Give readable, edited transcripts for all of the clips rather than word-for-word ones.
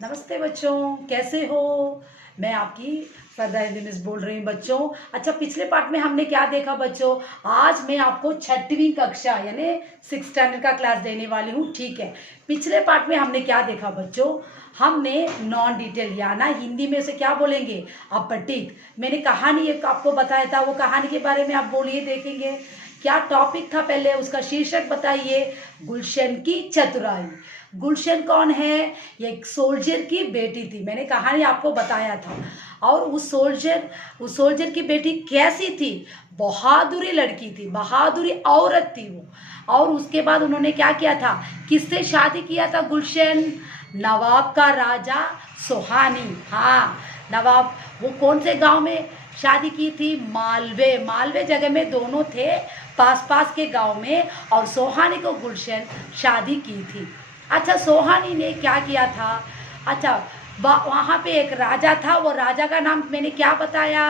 नमस्ते बच्चों, कैसे हो। मैं आपकी फरदा हिंदी मिस बोल रही हूँ बच्चों। अच्छा, पिछले पार्ट में हमने क्या देखा बच्चों। आज मैं आपको छठवीं कक्षा यानी 6th स्टैंडर्ड का क्लास देने वाली हूँ। ठीक है, पिछले पार्ट में हमने क्या देखा बच्चों। हमने नॉन डिटेल याना हिंदी में उसे क्या बोलेंगे, अपठित। मैंने कहानी एक आपको बताया था, वो कहानी के बारे में आप बोलिए, देखेंगे क्या टॉपिक था। पहले उसका शीर्षक बताइए, गुलशन की चतुराई। गुलशन कौन है, एक सोल्जर की बेटी थी। मैंने कहानी आपको बताया था। और उस सोल्जर की बेटी कैसी थी, बहादुरी लड़की थी, बहादुरी औरत थी वो। और उसके बाद उन्होंने क्या किया था, किससे शादी किया था गुलशन, नवाब का राजा सोहानी। हाँ, नवाब, वो कौन से गांव में शादी की थी, मालवे। मालवे जगह में दोनों थे, पास पास के गांव में। और सोहानी को गुलशन शादी की थी। अच्छा, सोहानी ने क्या किया था। अच्छा, वहाँ पे एक राजा था, वो राजा का नाम मैंने क्या बताया,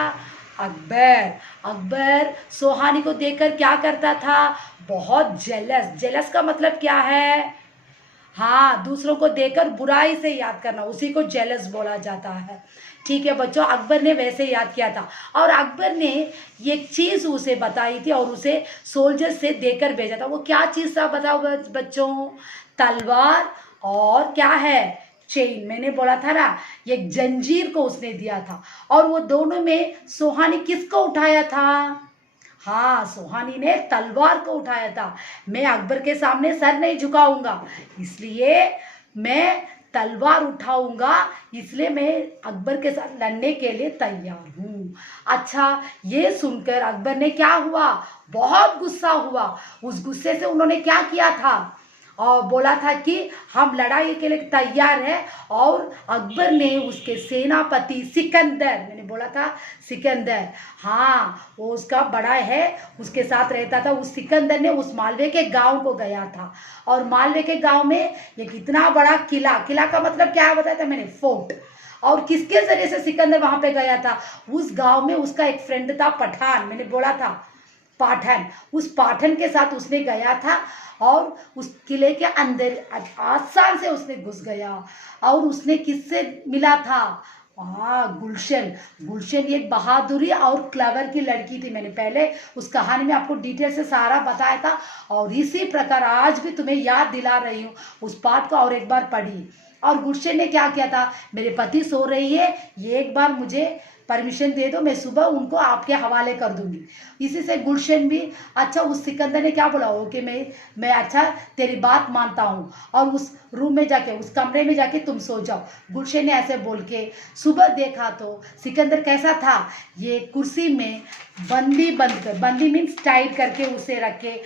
अकबर। अकबर सोहानी को देखकर क्या करता था, बहुत जेलस। जेलस का मतलब क्या है, हाँ, दूसरों को देखकर बुराई से याद करना, उसी को जेलस बोला जाता है। ठीक है बच्चों, अकबर ने वैसे याद किया था। और अकबर ने एक चीज उसे बताई थी और उसे सोल्जर से देकर भेजा था। वो क्या चीज था बताओ बच्चों, तलवार और क्या है, चेन। मैंने बोला था ना, एक जंजीर को उसने दिया था। और वो दोनों में सोहानी किसको उठाया था, हाँ, सोहानी ने तलवार को उठाया था। मैं अकबर के सामने सर नहीं झुकाऊंगा, इसलिए मैं तलवार उठाऊंगा, इसलिए मैं अकबर के साथ लड़ने के लिए तैयार हूँ। अच्छा, ये सुनकर अकबर ने क्या हुआ, बहुत गुस्सा हुआ। उस गुस्से से उन्होंने क्या किया था, और बोला था कि हम लड़ाई के लिए तैयार हैं। और अकबर ने उसके सेनापति सिकंदर, मैंने बोला था सिकंदर, हाँ, वो उसका बड़ा है, उसके साथ रहता था। उस सिकंदर ने उस मालवे के गांव को गया था। और मालवे के गांव में एक इतना बड़ा किला, किला का मतलब क्या बताया था मैंने, फोर्ट। और किसके जरिए से सिकंदर वहां पे गया था, उस गांव में उसका एक फ्रेंड था पठान, मैंने बोला था पाठन। उस पाठन के साथ उसने गया था और उस किले के अंदर आसान से उसने घुस गया। और उसने किससे मिला था, हाँ, गुलशन। गुलशन एक बहादुरी और क्लेवर की लड़की थी। मैंने पहले उस कहानी में आपको डिटेल से सारा बताया था। और इसी प्रकार आज भी तुम्हें याद दिला रही हूँ, उस पाठ को और एक बार पढ़ी। और गुलशन ने क्या किया था, मेरे पति सो रही है, ये एक बार मुझे परमिशन दे दो, मैं सुबह उनको आपके हवाले कर दूंगी। इसी से गुलशन भी, अच्छा, उस सिकंदर ने क्या बोला, ओके, मैं अच्छा तेरी बात मानता हूँ, और उस रूम में जाके, उस कमरे में जाके तुम सो जाओ। गुलशन ने ऐसे बोल के सुबह देखा तो सिकंदर कैसा था, ये कुर्सी में बंदी मीन्स टाइट करके उसे रखे।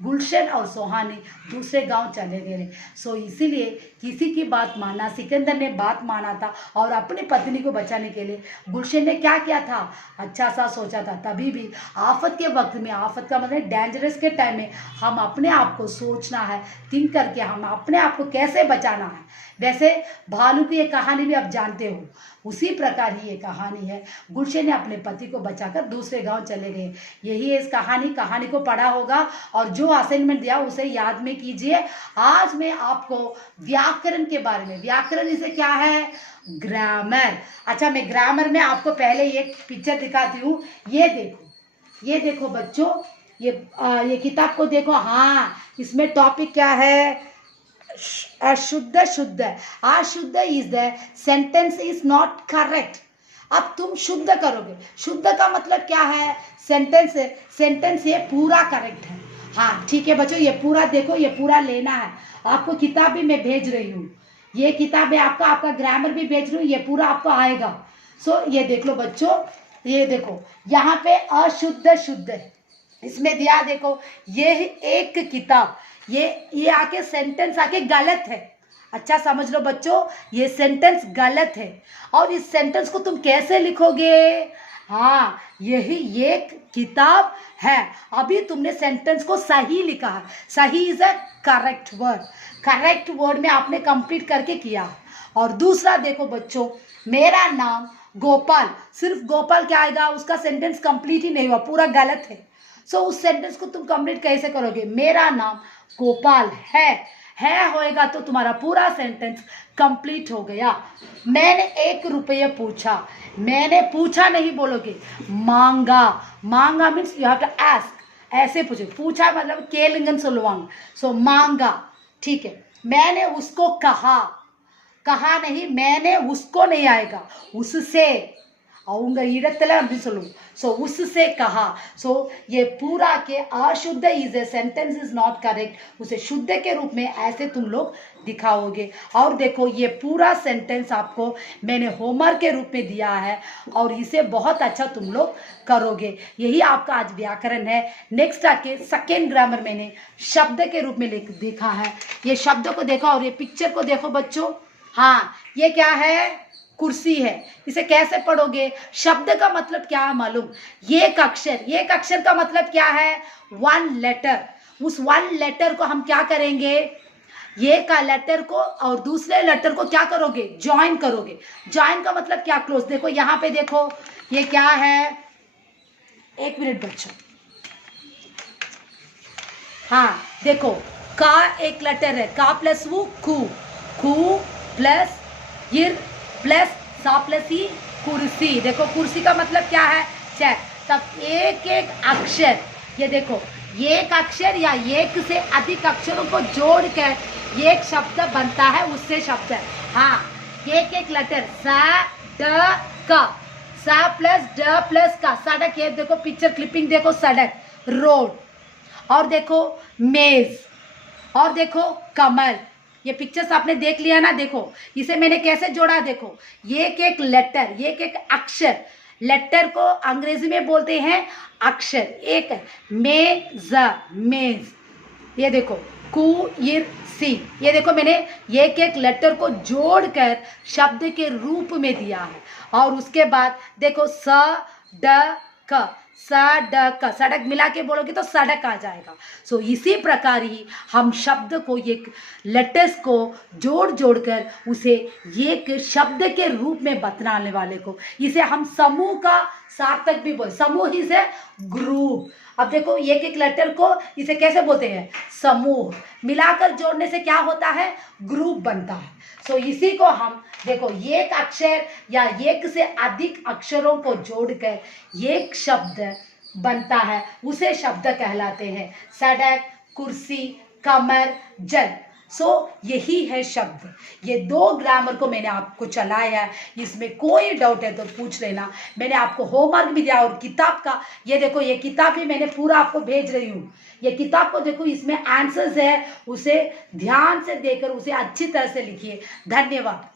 गुलशन और सोहानी दूसरे गांव चले गए। सो इसीलिए किसी की बात माना, सिकंदर ने बात माना था। और अपनी पत्नी को बचाने के लिए गुलशन ने क्या किया था, अच्छा सा सोचा था। तभी भी आफत के वक्त में, आफत का मतलब डेंजरस के टाइम में, हम अपने आप को सोचना है, थिंक करके हम अपने आप को कैसे बचाना है। वैसे भालू की ये कहानी भी आप जानते हो, उसी प्रकार ही ये कहानी है। गुलशन ने अपने पति को बचाकर दूसरे गांव चले गए। यही है इस कहानी को पढ़ा होगा और जो असाइनमेंट दिया उसे याद में कीजिए। आज मैं आपको व्याकरण के बारे में, व्याकरण इसे क्या है, ग्रामर। अच्छा, मैं ग्रामर में आपको पहले एक पिक्चर दिखाती हूँ। ये देखो बच्चों, ये किताब को देखो। हाँ, इसमें टॉपिक क्या है, अशुद्ध शुद्ध। अशुद्ध is the sentence is not correct. अब तुम शुद्ध करोगे, शुद्ध का मतलब क्या है, सेंटेंस ये पूरा करेक्ट है। हाँ ठीक है बच्चों, ये पूरा देखो, ये पूरा लेना है। आपको किताब भी मैं भेज रही हूँ, ये किताब है आपका ग्रामर भी भेज रही हूँ, ये पूरा आपको आएगा। सो ये देख लो बच्चों, ये देखो यहाँ पे अशुद्ध शुद्ध है, इसमें दिया देखो, ये एक किताब, ये आके सेंटेंस आके गलत है। अच्छा समझ लो बच्चों, ये सेंटेंस गलत है। और इस सेंटेंस को तुम कैसे लिखोगे, हाँ, यही ये किताब है। अभी तुमने सेंटेंस को सही लिखा है, सही is a correct word, correct word में आपने कंप्लीट करके किया। और दूसरा देखो बच्चों, मेरा नाम गोपाल, सिर्फ गोपाल क्या आएगा, उसका सेंटेंस कंप्लीट ही नहीं हुआ, पूरा गलत है। सो उस सेंटेंस को तुम कंप्लीट कैसे करोगे, मेरा नाम गोपाल है, है होएगा तो तुम्हारा पूरा सेंटेंस कंप्लीट हो गया। मैंने 1 रुपये पूछा, मैंने पूछा नहीं बोलोगे, मांगा। मांगा means you have to ask, ऐसे पूछे, पूछा मतलब केलिंगन सोलवांग, सो मांगा, ठीक है। मैंने उसको कहा, कहा नहीं, मैंने उसको नहीं आएगा, उससे, அவங்க இடத்துல அப்படி சொல்லுவோம், ஸோ उससे कहा। सो ये पूरा के अशुद्ध is a sentence is not correct, उसे शुद्ध के रूप में ऐसे तुम लोग दिखाओगे। और देखो ये पूरा सेंटेंस आपको मैंने होमवर्क के रूप में दिया है और इसे बहुत अच्छा तुम लोग करोगे। यही आपका आज व्याकरण है। नेक्स्ट आके सेकेंड ग्रामर मैंने शब्द के रूप में देखा है। ये शब्द को देखो और ये पिक्चर को देखो बच्चों। हाँ, ये क्या है? कुर्सी है। इसे कैसे पढ़ोगे? शब्द का मतलब क्या है मालूम? एक अक्षर, एक अक्षर का मतलब क्या है? 1 लेटर। उस 1 लेटर को हम क्या करेंगे? ये का लेटर को और दूसरे लेटर को क्या करोगे? ज्वाइन करोगे। ज्वाइन का मतलब क्या? क्लोज। देखो यहाँ पे देखो, ये क्या है? 1 मिनट बच्चों। हाँ देखो, का एक लेटर है, का प्लस वो कू, कू प्लस इर प्लस सा प्लस ई, कुर्सी। देखो कुर्सी का मतलब क्या है? चेयर। तब एक एक अक्षर, ये देखो एक अक्षर या एक से अधिक अक्षरों को जोड़कर एक शब्द बनता है, उससे शब्द। हाँ, एक एक लेटर सा ड का, सा प्लस ड प्लस का, सड़क। ये देखो पिक्चर क्लिपिंग देखो, सड़क, रोड। और देखो मेज, और देखो कमल। ये पिक्चर्स आपने देख लिया ना। देखो इसे मैंने कैसे जोड़ा, देखो एक एक लेटर, एक एक अक्षर। लेटर को अंग्रेजी में बोलते हैं अक्षर। एक मेज, मेज। ये देखो कुर्सी। ये देखो मैंने एक एक लेटर को जोड़कर शब्द के रूप में दिया है। और उसके बाद देखो स ड क, सड़क, सड़क मिला के बोलोगे तो सड़क आ जाएगा। सो इसी प्रकार ही हम शब्द को, एक लेटर्स को जोड़ जोड़कर उसे एक शब्द के रूप में बतलाने वाले को, इसे हम समूह का सार्थक भी बोल, समूह ही से ग्रुप। अब देखो एक एक लेटर को इसे कैसे बोलते हैं? समूह। मिलाकर जोड़ने से क्या होता है? ग्रुप बनता है। सो इसी को हम देखो एक अक्षर या एक से अधिक अक्षरों को जोड़कर एक शब्द बनता है, उसे शब्द कहलाते हैं। सड़क, कुर्सी, कमर, जल। सो यही है शब्द। ये 2 ग्रामर को मैंने आपको चलाया है। इसमें कोई डाउट है तो पूछ लेना। मैंने आपको होमवर्क भी दिया और किताब का, ये देखो ये किताब भी मैंने पूरा आपको भेज रही हूँ। ये किताब को देखो, इसमें आंसर्स है, उसे ध्यान से देकर उसे अच्छी तरह से लिखिए। धन्यवाद।